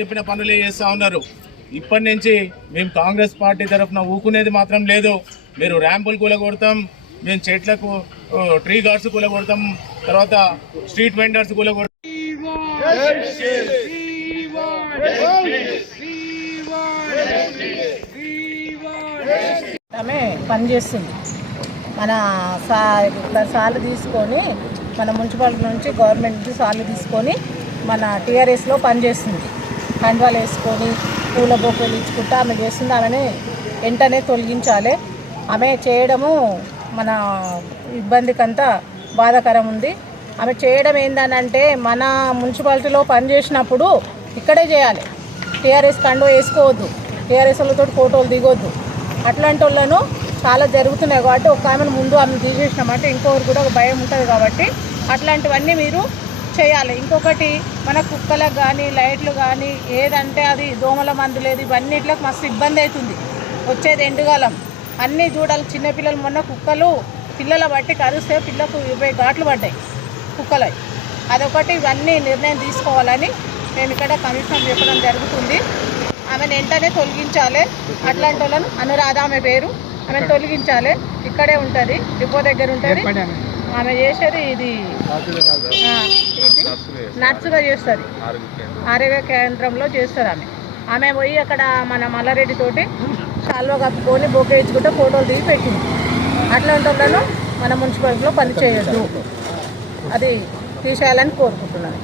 చెప్పిన పనులే చేస్తా ఉన్నారు. ఇప్పటి నుంచి మేము కాంగ్రెస్ పార్టీ తరఫున ఊకునేది మాత్రం లేదు. మీరు ర్యాంపులు కూలగొడతాం. మేము చెట్లకు ట్రీ గార్డ్స్ కూలగొడతాం తర్వాత స్ట్రీట్ వెండర్స్ కూలగొడతాం ఆమె పనిచేస్తుంది మన సా సార్లు తీసుకొని మన మున్సిపాలిటీ నుంచి గవర్నమెంట్ నుంచి సార్లు తీసుకొని మన టీఆర్ఎస్లో పనిచేస్తుంది కండువాలు వేసుకొని పూల బొక్కలు ఇచ్చుకుంటా ఆమె చేస్తుంది. ఆమెని వెంటనే తొలగించాలి. ఆమె చేయడము మన ఇబ్బందికంతా బాధాకరం ఉంది ఆమె చేయడం ఏంటనంటే మన మున్సిపాలిటీలో పనిచేసినప్పుడు ఇక్కడే చేయాలి. టీఆర్ఎస్ కండు వేసుకోవద్దు. టీఆర్ఎస్ వాళ్ళతో ఫోటోలు దిగొద్దు. అట్లాంటి వాళ్ళను చాలా జరుగుతున్నాయి కాబట్టి ఒక ఆమెను ముందు ఆమె తీసేసినామంటే ఇంకొకరు కూడా ఒక భయం ఉంటుంది కాబట్టి అట్లాంటివన్నీ మీరు చేయాలి. ఇంకొకటి మన కుక్కలకు కానీ లైట్లు కానీ ఏదంటే అది దోమల మందు లేదు ఇవన్నిట్లకు మస్తు ఇబ్బంది అవుతుంది వచ్చేది ఎండుగాలం. అన్నీ చూడాలి. చిన్నపిల్లలు మొన్న కుక్కలు పిల్లల బట్టి కరిస్తే పిల్లకు ఇరవై ఘాట్లు పడ్డాయి కుక్కలై అదొకటి ఇవన్నీ నిర్ణయం తీసుకోవాలని మేము ఇక్కడ కమిషన్ చెప్పడం జరుగుతుంది. ఆమెను వెంటనే తొలగించాలి. అట్లాంటి వాళ్ళను అనురాధ ఆమె పేరు. ఆమెను తొలగించాలి. ఇక్కడే ఉంటుంది. డిపో దగ్గర ఉంటుంది. ఆమె. చేసేది ఇది నర్సుగా చేస్తుంది. ఆరోగ్య కేంద్రంలో చేస్తారు ఆమె. ఆమె పోయి అక్కడ మన మల్లారెడ్డి తోటి శాల్వా కప్పుకొని బొకే ఇచ్చుకుంటే ఫోటోలు దిగి పెట్టింది. అట్లాంటి వాళ్ళను మన మున్సిపాలిటీలో పని అది తీసేయాలని కోరుకుంటున్నాను.